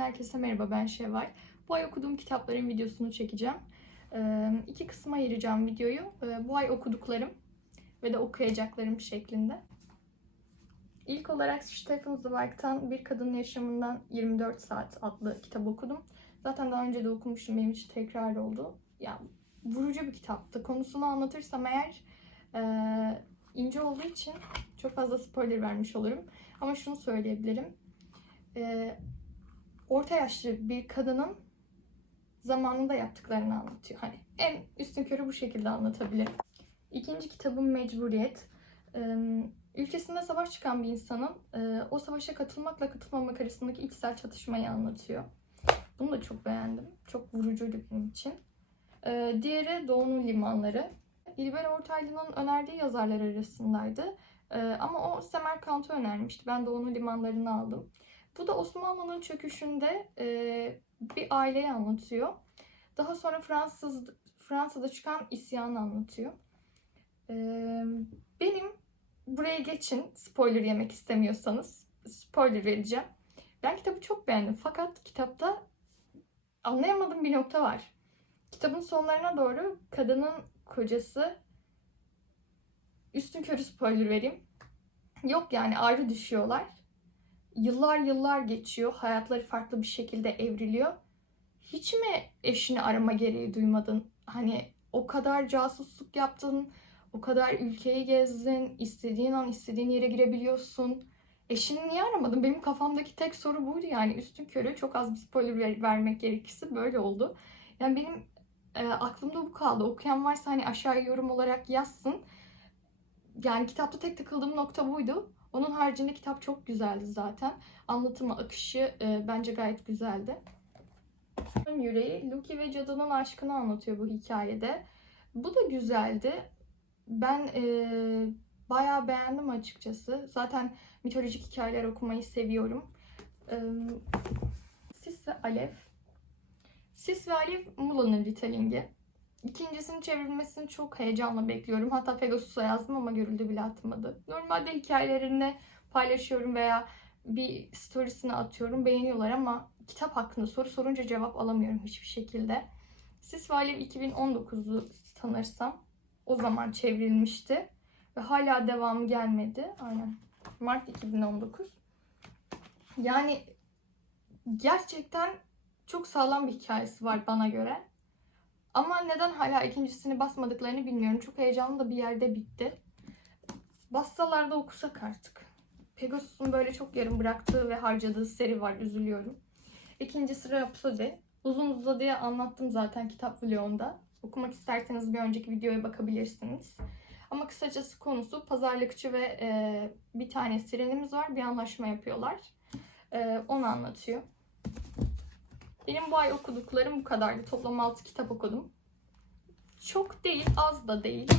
herkese merhaba ben Şevval. Bu ay okuduğum kitapların videosunu çekeceğim. Ee, iki kısma ayıracağım videoyu. Ee, bu ay okuduklarım ve de okuyacaklarım şeklinde. İlk olarak Stephen Zweig'tan Bir Kadının Yaşamından 24 Saat adlı kitap okudum. Zaten daha önce de okumuştum. Benim için tekrar oldu. Ya vurucu bir kitaptı. Konusunu anlatırsam eğer e, ince olduğu için çok fazla spoiler vermiş olurum. Ama şunu söyleyebilirim. E, orta yaşlı bir kadının zamanında yaptıklarını anlatıyor. Hani en üstün körü bu şekilde anlatabilirim. İkinci kitabım Mecburiyet. Ülkesinde savaş çıkan bir insanın o savaşa katılmakla katılmamak arasındaki içsel çatışmayı anlatıyor. Bunu da çok beğendim. Çok vurucuydu benim için. Diğeri Doğu'nun Limanları. İlber Ortaylı'nın önerdiği yazarlar arasındaydı. Ama o Semerkant'ı önermişti. Ben Doğu'nun Limanlarını aldım. Bu da Osmanlı'nın çöküşünde e, bir aileyi anlatıyor. Daha sonra Fransız Fransa'da çıkan isyanı anlatıyor. E, benim buraya geçin spoiler yemek istemiyorsanız spoiler vereceğim. Ben kitabı çok beğendim fakat kitapta anlayamadığım bir nokta var. Kitabın sonlarına doğru kadının kocası üstün körü spoiler vereyim. Yok yani ayrı düşüyorlar yıllar yıllar geçiyor. Hayatları farklı bir şekilde evriliyor. Hiç mi eşini arama gereği duymadın? Hani o kadar casusluk yaptın, o kadar ülkeyi gezdin, istediğin an istediğin yere girebiliyorsun. Eşini niye aramadın? Benim kafamdaki tek soru buydu yani. Üstün körü çok az bir spoiler ver- vermek gerekirse böyle oldu. Yani benim e, aklımda bu kaldı. Okuyan varsa hani aşağıya yorum olarak yazsın. Yani kitapta tek takıldığım nokta buydu. Onun haricinde kitap çok güzeldi zaten. Anlatımı, akışı e, bence gayet güzeldi. Yüreği, Lucky ve Cadının aşkını anlatıyor bu hikayede. Bu da güzeldi. Ben e, bayağı beğendim açıkçası. Zaten mitolojik hikayeler okumayı seviyorum. E, Sis ve Alev. Sis ve Alev Mula'nın retellingi. İkincisini çevrilmesini çok heyecanla bekliyorum. Hatta Pegasus'a yazdım ama görüldü bile atmadı. Normalde hikayelerinde paylaşıyorum veya bir storiesine atıyorum. Beğeniyorlar ama kitap hakkında soru sorunca cevap alamıyorum hiçbir şekilde. Sis ve Alev 2019'u sanırsam o zaman çevrilmişti. Ve hala devamı gelmedi. Aynen. Mart 2019. Yani gerçekten çok sağlam bir hikayesi var bana göre. Ama neden hala ikincisini basmadıklarını bilmiyorum. Çok heyecanlı da bir yerde bitti. Bassalar da okusak artık. Pegasus'un böyle çok yarım bıraktığı ve harcadığı seri var. Üzülüyorum. İkincisi Rhapsody. Uzun uzadıya anlattım zaten kitap vlogunda. Okumak isterseniz bir önceki videoya bakabilirsiniz. Ama kısacası konusu pazarlıkçı ve e, bir tane sirenimiz var. Bir anlaşma yapıyorlar. E, onu anlatıyor. Benim bu ay okuduklarım bu kadardı. Toplam 6 kitap okudum. Çok değil, az da değil.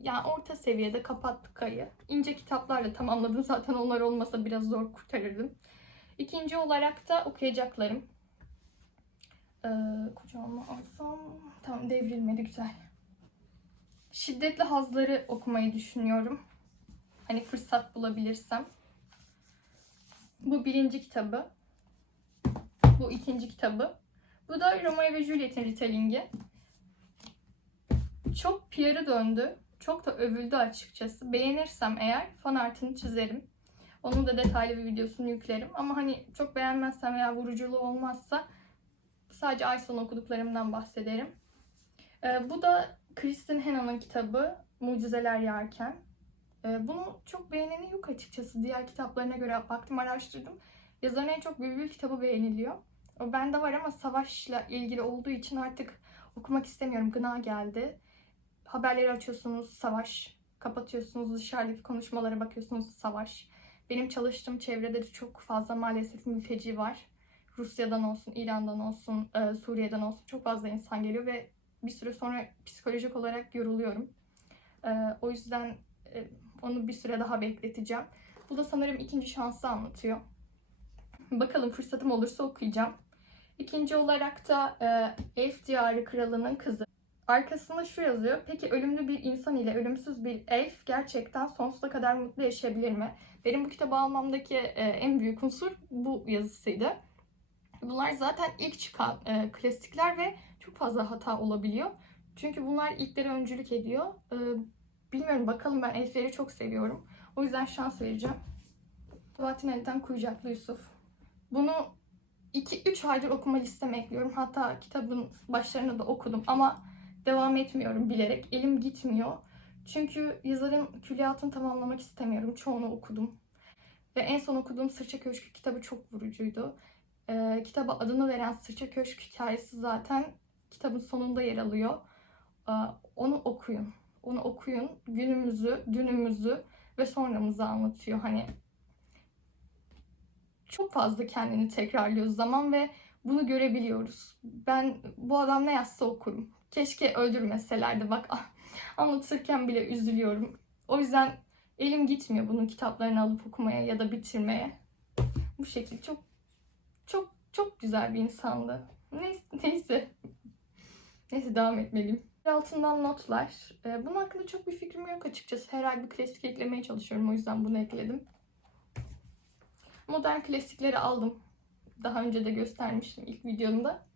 Yani orta seviyede kapattık ayı. İnce kitaplarla tamamladım. Zaten onlar olmasa biraz zor kurtarırdım. İkinci olarak da okuyacaklarım. Ee, kucağıma alsam... Tamam devrilmedi güzel. Şiddetli Hazları okumayı düşünüyorum. Hani fırsat bulabilirsem. Bu birinci kitabı. Bu ikinci kitabı. Bu da Romeo ve Juliet'in retellingi. Çok PR'ı döndü. Çok da övüldü açıkçası. Beğenirsem eğer fan artını çizerim. Onun da detaylı bir videosunu yüklerim. Ama hani çok beğenmezsem veya vuruculuğu olmazsa sadece ay sonu okuduklarımdan bahsederim. Ee, bu da Kristin Hannah'nın kitabı Mucizeler Yarken. Ee, bunu çok beğeneni yok açıkçası. Diğer kitaplarına göre baktım, araştırdım. Yazarın en çok Bülbül kitabı beğeniliyor. O bende var ama savaşla ilgili olduğu için artık okumak istemiyorum. Gına geldi. Haberleri açıyorsunuz savaş. Kapatıyorsunuz dışarıdaki konuşmalara bakıyorsunuz savaş. Benim çalıştığım çevrede de çok fazla maalesef mülteci var. Rusya'dan olsun, İran'dan olsun, e, Suriye'den olsun çok fazla insan geliyor ve bir süre sonra psikolojik olarak yoruluyorum. E, o yüzden e, onu bir süre daha bekleteceğim. Bu da sanırım ikinci şansı anlatıyor. Bakalım fırsatım olursa okuyacağım. İkinci olarak da e, Elf Diyarı Kralı'nın Kızı. Arkasında şu yazıyor. Peki ölümlü bir insan ile ölümsüz bir elf gerçekten sonsuza kadar mutlu yaşayabilir mi? Benim bu kitabı almamdaki e, en büyük unsur bu yazısıydı. Bunlar zaten ilk çıkan e, klasikler ve çok fazla hata olabiliyor. Çünkü bunlar ilklere öncülük ediyor. E, bilmiyorum bakalım ben Elfleri çok seviyorum. O yüzden şans vereceğim. Sabahattin Ali'den Kuyucaklı Yusuf. Bunu 2-3 aydır okuma listeme ekliyorum. Hatta kitabın başlarını da okudum ama devam etmiyorum bilerek. Elim gitmiyor. Çünkü yazarın külliyatını tamamlamak istemiyorum. Çoğunu okudum. Ve en son okuduğum Sırça Köşkü kitabı çok vurucuydu. Ee, kitaba adını veren Sırça Köşk hikayesi zaten kitabın sonunda yer alıyor. Ee, onu okuyun. Onu okuyun. Günümüzü, dünümüzü ve sonramızı anlatıyor. Hani çok fazla kendini tekrarlıyor zaman ve bunu görebiliyoruz. Ben bu adam ne yazsa okurum. Keşke öldürmeselerdi. Bak anlatırken bile üzülüyorum. O yüzden elim gitmiyor bunun kitaplarını alıp okumaya ya da bitirmeye. Bu şekilde çok çok çok güzel bir insandı. Neyse, neyse. Neyse devam etmeliyim. Altından notlar. Ee, bunun hakkında çok bir fikrim yok açıkçası. Herhangi bir klasik eklemeye çalışıyorum. O yüzden bunu ekledim. Modern klasikleri aldım. Daha önce de göstermiştim ilk videomda.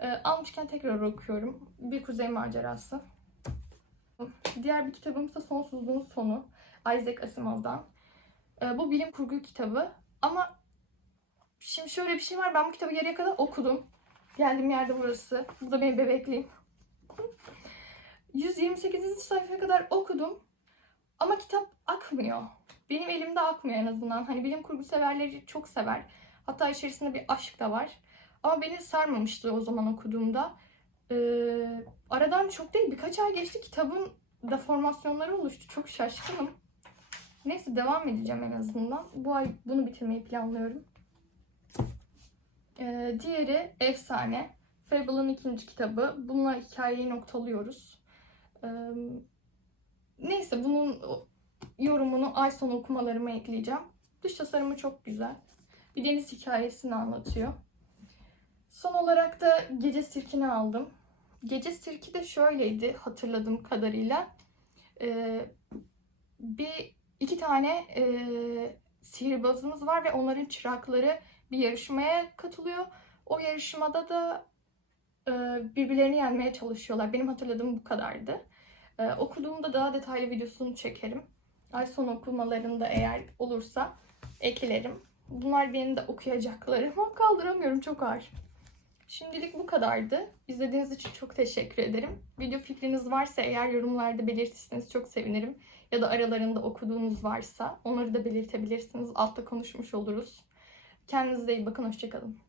Ee, almışken tekrar okuyorum. Bir Kuzey Macerası. Diğer bir kitabımız da Sonsuzluğun Sonu. Isaac Asimov'dan. Ee, bu bilim kurgu kitabı. Ama şimdi şöyle bir şey var. Ben bu kitabı yarıya kadar okudum. Geldiğim yerde burası. Bu da benim bebekliğim. 128. sayfaya kadar okudum. Ama kitap akmıyor. Benim elimde akmıyor en azından. Hani bilim kurgu severleri çok sever. Hatta içerisinde bir aşk da var. Ama beni sarmamıştı o zaman okuduğumda. Ee, aradan çok değil birkaç ay geçti kitabın deformasyonları oluştu. Çok şaşkınım. Neyse devam edeceğim en azından. Bu ay bunu bitirmeyi planlıyorum. Ee, diğeri Efsane. Fable'ın ikinci kitabı. Bununla hikayeyi noktalıyoruz. Ee, neyse bunun yorumunu ay sonu okumalarıma ekleyeceğim. Dış tasarımı çok güzel. Bir deniz hikayesini anlatıyor. Son olarak da Gece Sirkini aldım. Gece Sirki de şöyleydi hatırladığım kadarıyla. Ee, bir iki tane e, sihirbazımız var ve onların çırakları bir yarışmaya katılıyor. O yarışmada da e, birbirlerini yenmeye çalışıyorlar. Benim hatırladığım bu kadardı. E, okuduğumda daha detaylı videosunu çekerim. Ay son okumalarında eğer olursa eklerim. Bunlar benim de okuyacaklarım. Ama kaldıramıyorum çok ağır. Şimdilik bu kadardı. İzlediğiniz için çok teşekkür ederim. Video fikriniz varsa eğer yorumlarda belirtirseniz çok sevinirim. Ya da aralarında okuduğunuz varsa onları da belirtebilirsiniz. Altta konuşmuş oluruz. Kendinize iyi bakın. Hoşçakalın.